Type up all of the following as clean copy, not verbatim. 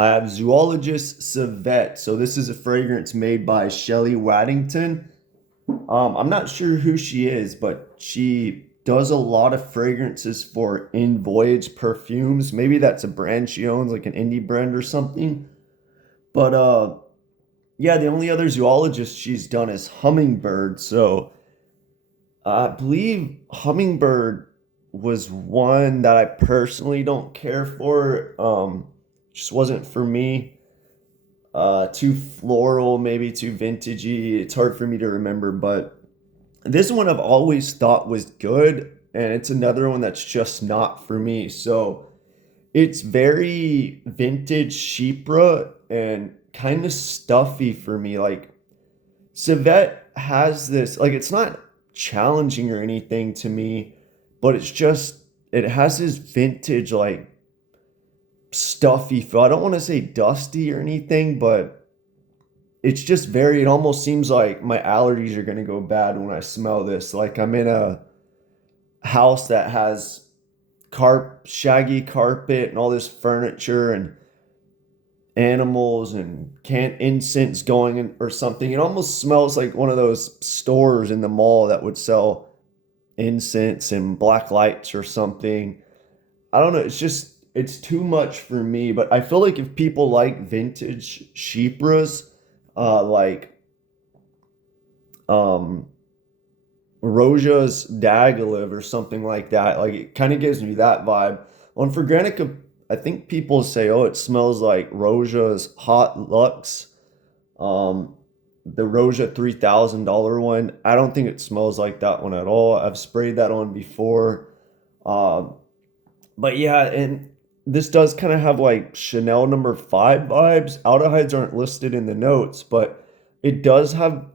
I have Zoologist Civet. So this is a fragrance made by Shelley Waddington. I'm not sure who she is, but she does a lot of fragrances for In Voyage Perfumes. Maybe that's a brand she owns, like an indie brand or something. But yeah, the only other zoologist she's done is Hummingbird. So I believe Hummingbird was one that I personally don't care for. Just wasn't for me. Too floral, maybe too vintagey. It's hard for me to remember, but this one I've always thought was good, and it's another one that's just not for me. So it's very vintage Chypre and kind of stuffy for me. Like Civet has this, like it's not challenging or anything to me, but it has this vintage like stuffy feel. I don't want to say dusty or anything, but it's just very, it almost seems like my allergies are going to go bad when I smell this. Like I'm in a house that has shaggy carpet and all this furniture and animals and can incense going in or something. It almost smells like one of those stores in the mall that would sell incense and black lights or something. I don't know. It's too much for me. But I feel like if people like vintage Chypres, like um Roja's Dagaliv or something like that, like it kind of gives me that vibe. On Fragranica, I think people say, "Oh, it smells like Roja's Hot Luxe." Um, the Roja $3,000 one. I don't think it smells like that one at all. I've sprayed that on before. Um, but yeah, and this does kind of have like Chanel number five vibes. Aldehydes aren't listed in the notes, but it does have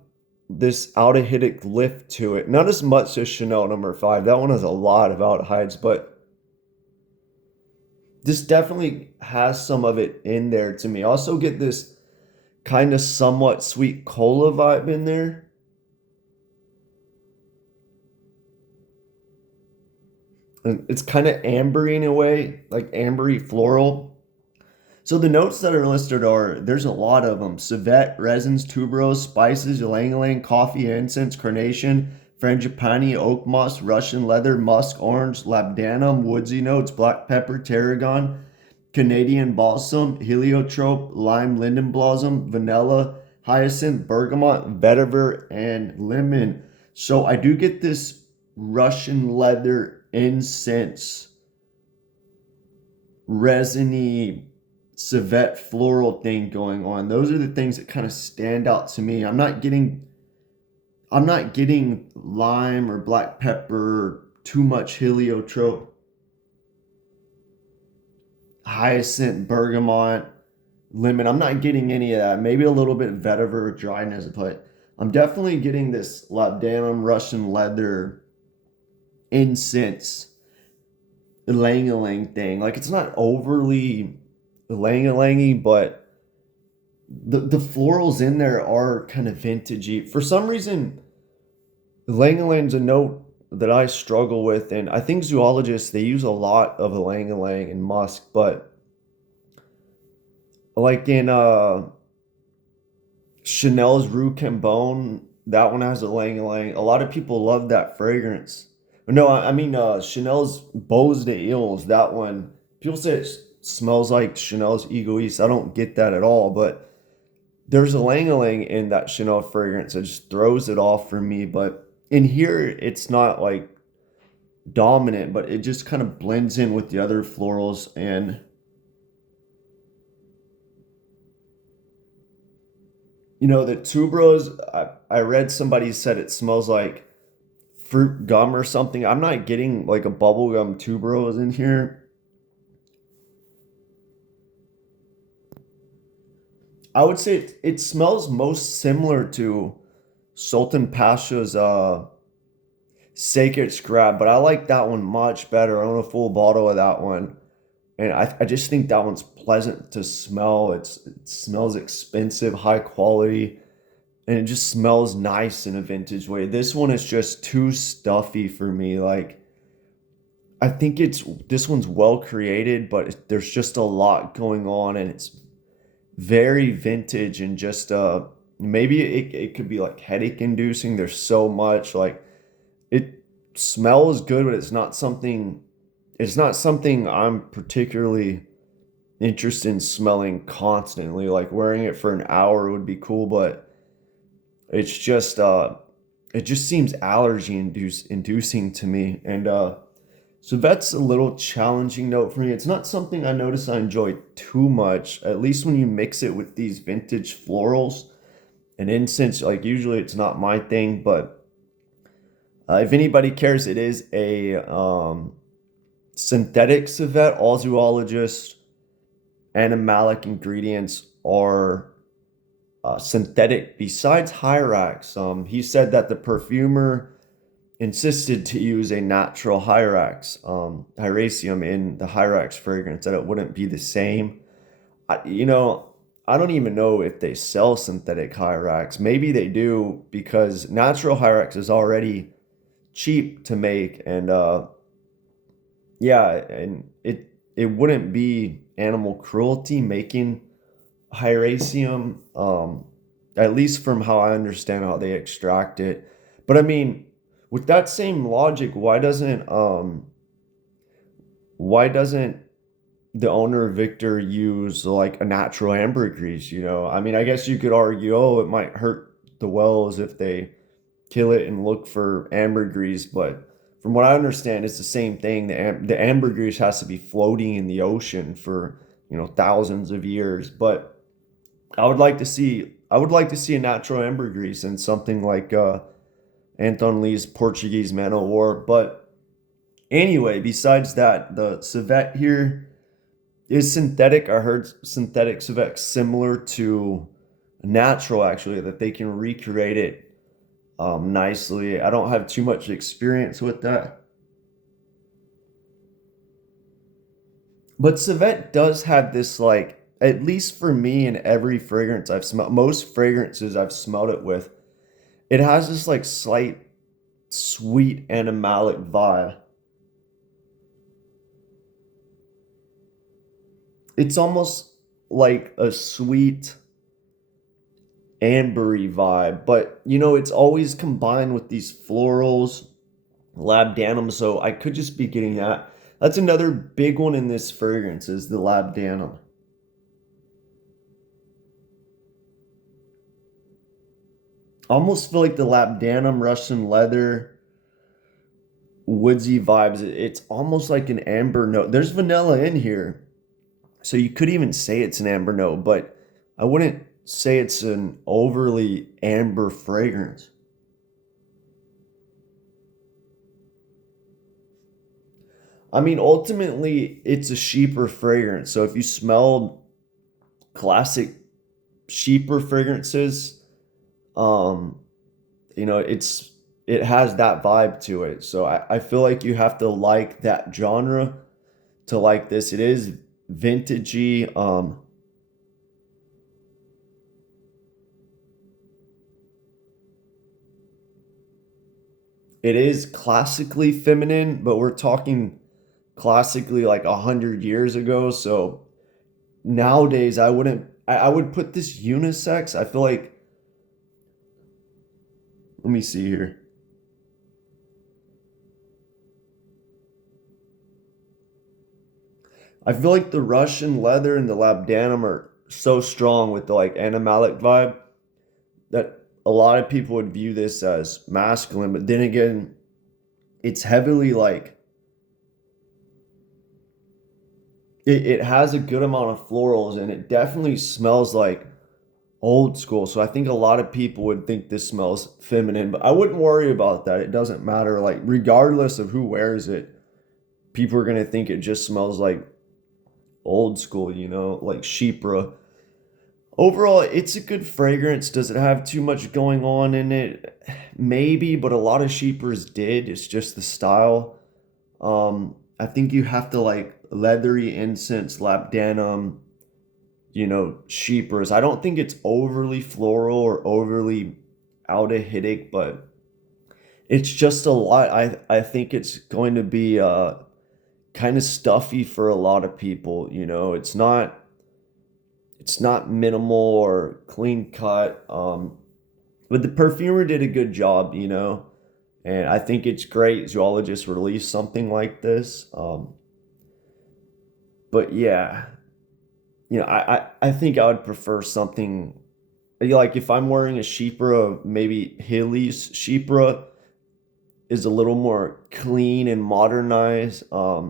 this aldehydic lift to it. Not as much as Chanel number five. That one has a lot of aldehydes, but this definitely has some of it in there to me. I also get this kind of somewhat sweet cola vibe in there. And it's kind of ambery in a way, like ambery floral. So the notes that are listed are there's a lot of them: civet, resins, tuberose, spices, ylang ylang, coffee, incense, carnation, frangipani, oak moss, Russian leather, musk, orange, labdanum, woodsy notes, black pepper, tarragon, Canadian balsam, heliotrope, lime, linden blossom, vanilla, hyacinth, bergamot, vetiver, and lemon. So I do get this Russian leather incense, resiny civet floral thing going on. Those are the things that kind of stand out to me. I'm not getting lime or black pepper or too much heliotrope, hyacinth, bergamot, lemon. I'm not getting any of that. Maybe a little bit of vetiver dryness, but I'm definitely getting this labdanum Russian leather incense lang thing. Like it's not overly lang but the florals in there are kind of vintagey. For some reason, lang a note that I struggle with, and I think zoologists they use a lot of lang and musk, but like in Chanel's Rue Cambon, that one has a lang A lot of people love that fragrance. No, I mean Chanel's Beaux de Îles, that one. People say it smells like Chanel's Egoiste. I don't get that at all, but there's a lang in that Chanel fragrance. It just throws it off for me. But in here, it's not like dominant, but it just kind of blends in with the other florals. And the tuberose, I read somebody said it smells like fruit gum or something. I'm not getting like a bubblegum tuberose in here. I would say it smells most similar to Sultan Pasha's Sacred Scrap, but I like that one much better. I own a full bottle of that one. And I just think that one's pleasant to smell. It smells expensive, high quality, and it just smells nice in a vintage way. This one is just too stuffy for me. Like I think it's this one's well created, but there's just a lot going on, and it's very vintage and just maybe it could be like headache inducing. There's so much like it smells good, but it's not something I'm particularly interested in smelling constantly. Like wearing it for an hour would be cool, but it's just it just seems inducing to me. And so that's a little challenging note for me. It's not something I notice I enjoy too much, at least when you mix it with these vintage florals and incense. Like usually it's not my thing, but if anybody cares, it is a synthetic civet. All zoologists animalic ingredients are synthetic besides Hyrax. He said that the perfumer insisted to use a natural Hyraceum in the Hyrax fragrance, that it wouldn't be the same. You know, I don't even know if they sell synthetic Hyrax. Maybe they do because natural Hyrax is already cheap to make, and yeah, and it wouldn't be animal cruelty making Hyraceum, at least from how I understand how they extract it. But I mean, with that same logic, why doesn't the owner of Victor use like a natural ambergris? You know, I mean, I guess you could argue, oh, it might hurt the whales if they kill it and look for ambergris, but from what I understand, it's the same thing. The ambergris has to be floating in the ocean for thousands of years. But I would like to see a natural ambergris in something like Anton Lee's Portuguese Man o' War. But anyway, besides that, the civet here is synthetic. I heard synthetic civet similar to natural, actually, that they can recreate it nicely. I don't have too much experience with that. But civet does have this, like, at least for me, in every fragrance I've smelled, most fragrances I've smelled it with, it has this like slight sweet animalic vibe. It's almost like a sweet ambery vibe, but it's always combined with these florals, labdanum. So I could just be getting that. That's another big one in this fragrance is the labdanum. Almost feel like the labdanum, Russian leather, woodsy vibes. It's almost like an amber note. There's vanilla in here, so you could even say it's an amber note, but I wouldn't say it's an overly amber fragrance. I mean, ultimately, it's a sheeper fragrance. So if you smelled classic sheeper fragrances, um, it has that vibe to it. So I feel like you have to like that genre to like this. It is vintagey. It is classically feminine, but we're talking classically like 100 years ago. So nowadays, I wouldn't. I would put this unisex. I feel like. Let me see here. I feel like the Russian leather and the labdanum are so strong with the like animalic vibe that a lot of people would view this as masculine. But then again, it's heavily like it has a good amount of florals and it definitely smells like old school. So I think a lot of people would think this smells feminine, but I wouldn't worry about that. It doesn't matter. Like, regardless of who wears it, people are going to think it just smells like old school, like Chypre. Overall, it's a good fragrance. Does it have too much going on in it? Maybe, but a lot of Chypres did. It's just the style. I think you have to like leathery incense, labdanum, Chypres. I don't think it's overly floral or overly aldehydic, but it's just a lot. I think it's going to be kind of stuffy for a lot of people. it's not minimal or clean cut. But the perfumer did a good job, you know, and I think it's great Zoologist released something like this. But yeah, you know, I think I would prefer something like if I'm wearing a Sheepra, maybe Hilly's Sheepra is a little more clean and modernized. I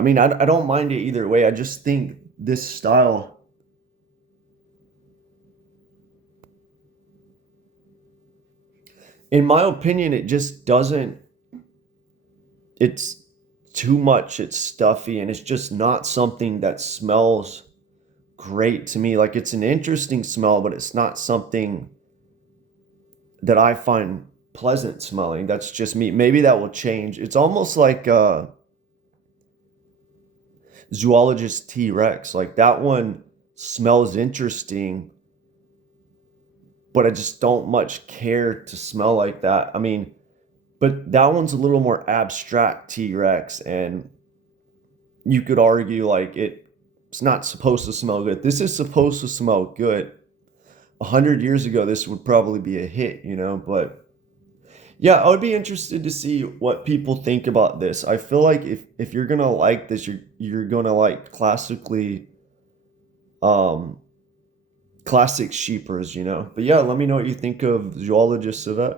mean, I don't mind it either way. I just think this style, in my opinion, it just doesn't, it's too much. It's stuffy and it's just not something that smells great to me. Like it's an interesting smell, but it's not something that I find pleasant smelling. That's just me. Maybe that will change. It's almost like Zoologist T Rex. Like that one smells interesting, but I just don't much care to smell like that. I mean, but that one's a little more abstract T Rex, and you could argue like it's not supposed to smell good. This is supposed to smell good. 100 years ago, this would probably be a hit, you know, but yeah, I would be interested to see what people think about this. I feel like if you're gonna like this, you're gonna like um classic sheepers, you know. But yeah, let me know what you think of Zoologist Civet.